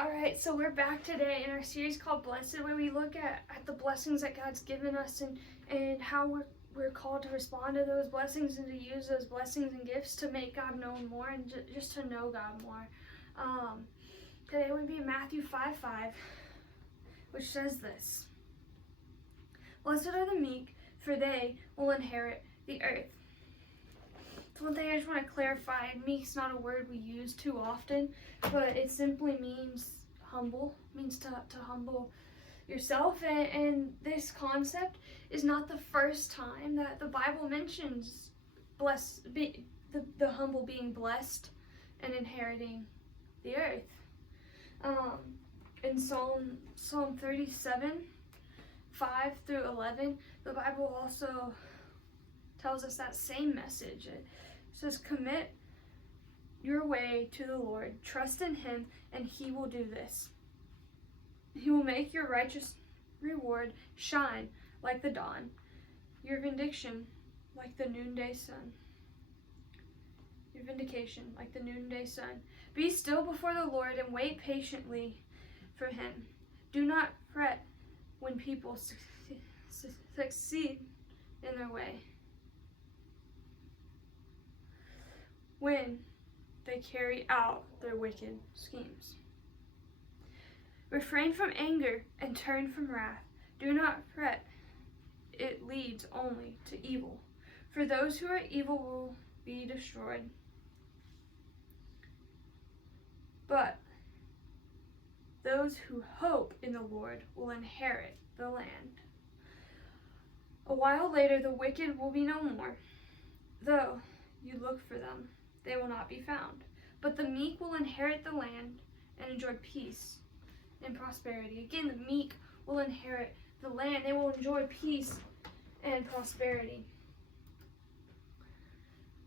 Alright, so we're back today in our series called Blessed, where we look at the blessings that God's given us and how we're called to respond to those blessings and to use those blessings and gifts to make God known more and just to know God more. Today would be Matthew 5:5, which says this: Blessed are the meek, for they will inherit the earth. So one thing I just want to clarify, meek's not a word we use too often, but it simply means humble, means to humble yourself. And this concept is not the first time that the Bible mentions the humble being blessed and inheriting the earth. In Psalm 37, 5 through 11, the Bible also tells us that same message. It says, commit your way to the Lord, trust in him, and he will do this. He will make your righteous reward shine like the dawn, your vindication like the noonday sun. Your vindication like the noonday sun. Be still before the Lord and wait patiently for him. Do not fret when people succeed in their way, when they carry out their wicked schemes. Refrain from anger and turn from wrath. Do not fret, it leads only to evil. For those who are evil will be destroyed, but those who hope in the Lord will inherit the land. A while later the wicked will be no more. Though you look for them, they will not be found. But the meek will inherit the land and enjoy peace and prosperity. Again, the meek will inherit the land. They will enjoy peace and prosperity.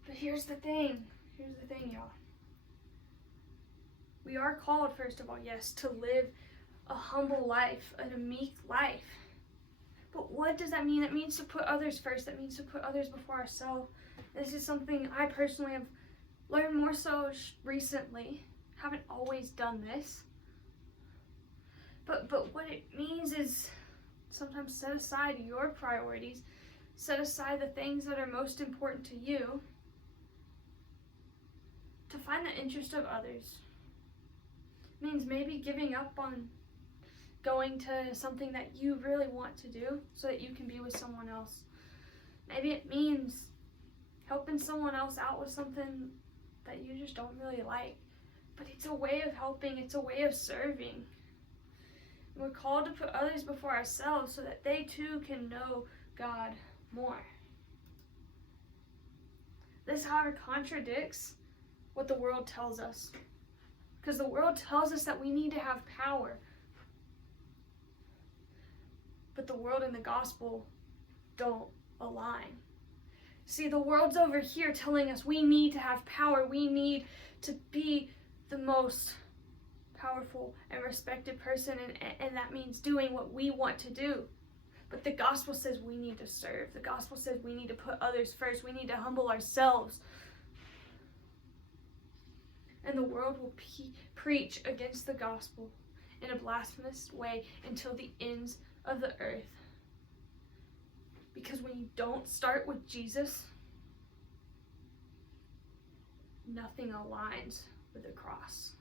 But here's the thing, y'all. We are called, first of all, yes, to live a humble life and a meek life. But what does that mean? It means to put others first. That means to put others before ourselves. This is something I personally have learned more so recently. Haven't always done this. But what it means is sometimes set aside your priorities. Set aside the things that are most important to you to find the interest of others. It means maybe giving up on going to something that you really want to do so that you can be with someone else. Maybe it means helping someone else out with something that you just don't really like. But it's a way of helping, it's a way of serving. We're called to put others before ourselves so that they too can know God more. This, however, contradicts what the world tells us. Because the world tells us that we need to have power. But the world and the gospel don't align. See, the world's over here telling us we need to have power. We need to be the most powerful and respected person, and that means doing what we want to do. But the gospel says we need to serve. The gospel says we need to put others first. We need to humble ourselves. And the world will preach against the gospel in a blasphemous way until the ends of the earth. Because when you don't start with Jesus, nothing aligns with the cross.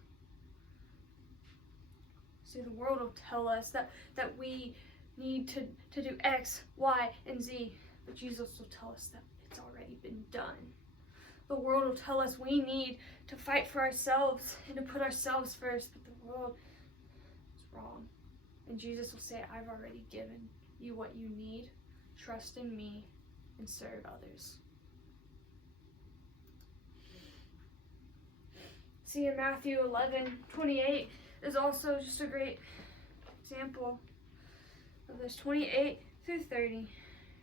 See, the world will tell us that we need to do X, Y, and Z, but Jesus will tell us that it's already been done. The world will tell us we need to fight for ourselves and to put ourselves first, but the world is wrong. And Jesus will say, I've already given you what you need. Trust in me and serve others. See, in Matthew 11:28 is also just a great example of this. 28 through 30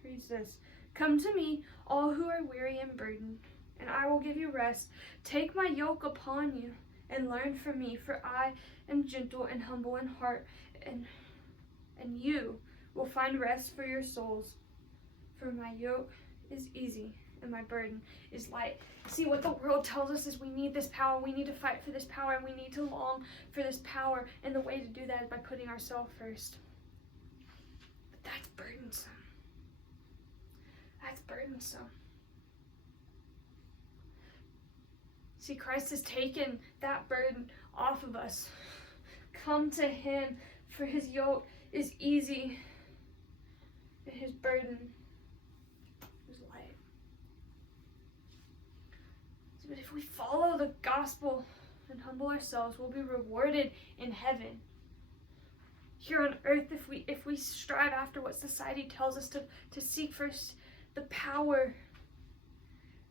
reads this: Come to me, all who are weary and burdened, and I will give you rest. Take my yoke upon you and learn from me, for I am gentle and humble in heart, and you will find rest for your souls. For my yoke is easy and my burden is light. See, what the world tells us is we need this power, we need to fight for this power, and we need to long for this power, and the way to do that is by putting ourselves first. But that's burdensome. That's burdensome. See, Christ has taken that burden off of us. Come to him, for his yoke is easy, and his burden is light. But if we follow the gospel and humble ourselves, we'll be rewarded in heaven. Here on earth, if we strive after what society tells us to seek first the power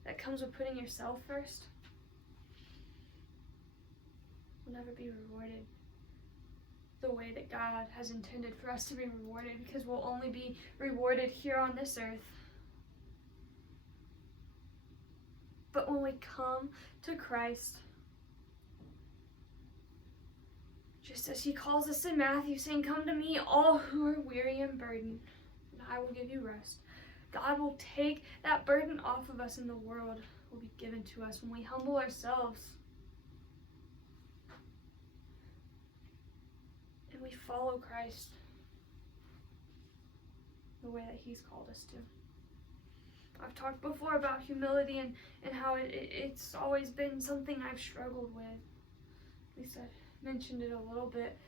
that comes with putting yourself first, we'll never be rewarded the way that God has intended for us to be rewarded, because we'll only be rewarded here on this earth. But when we come to Christ, just as he calls us in Matthew, saying, "Come to me, all who are weary and burdened, and I will give you rest." God will take that burden off of us, and the world will be given to us when we humble ourselves and we follow Christ the way that he's called us to. I've talked before about humility and how it's always been something I've struggled with. At least I mentioned it a little bit.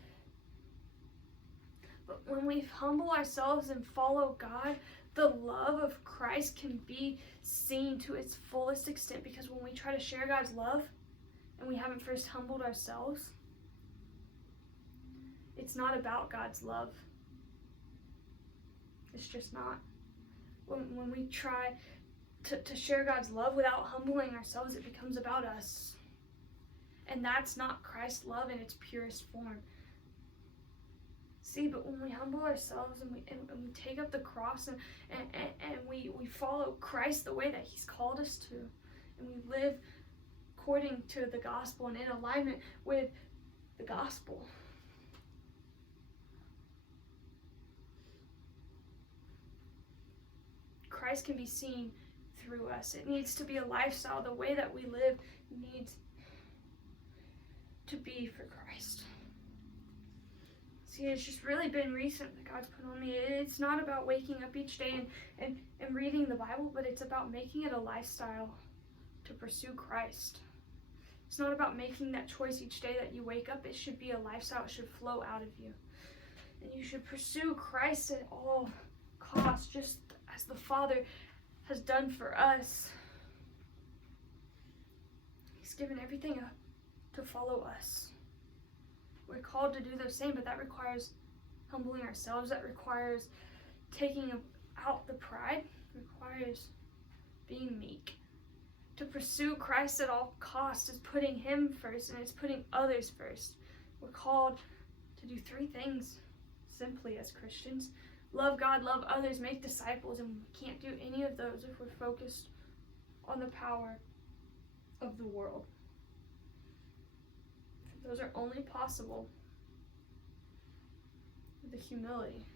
But when we humble ourselves and follow God, the love of Christ can be seen to its fullest extent, because when we try to share God's love and we haven't first humbled ourselves, it's not about God's love. It's just not. When we try to share God's love without humbling ourselves, it becomes about us. And that's not Christ's love in its purest form. See, but when we humble ourselves and we take up the cross and we follow Christ the way that he's called us to, and we live according to the gospel and in alignment with the gospel, Christ can be seen through us. It needs to be a lifestyle. The way that we live needs to be for Christ. See, it's just really been recent that God's put on me. It's not about waking up each day and reading the Bible, but it's about making it a lifestyle to pursue Christ. It's not about making that choice each day that you wake up. It should be a lifestyle. It should flow out of you. And you should pursue Christ at all costs, just as the Father has done for us. He's given everything up to follow us. We're called to do the same, but that requires humbling ourselves. That requires taking out the pride. It requires being meek. To pursue Christ at all costs is putting him first, and it's putting others first. We're called to do 3 things simply as Christians: love God, love others, make disciples, and we can't do any of those if we're focused on the power of the world. Those are only possible with the humility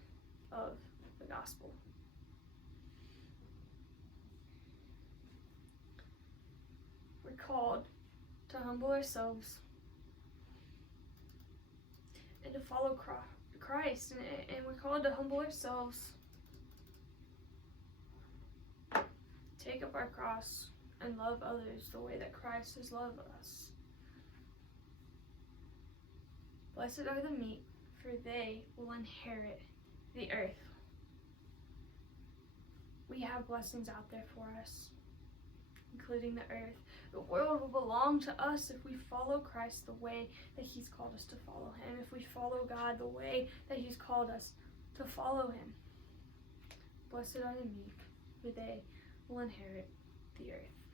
of the gospel. We're called to humble ourselves and to follow Christ, and we're called to humble ourselves, take up our cross, and love others the way that Christ has loved us. Blessed are the meek, for they will inherit the earth. We have blessings out there for us, including the earth. The world will belong to us if we follow Christ the way that he's called us to follow him, if we follow God the way that he's called us to follow him. Blessed are the meek, for they will inherit the earth.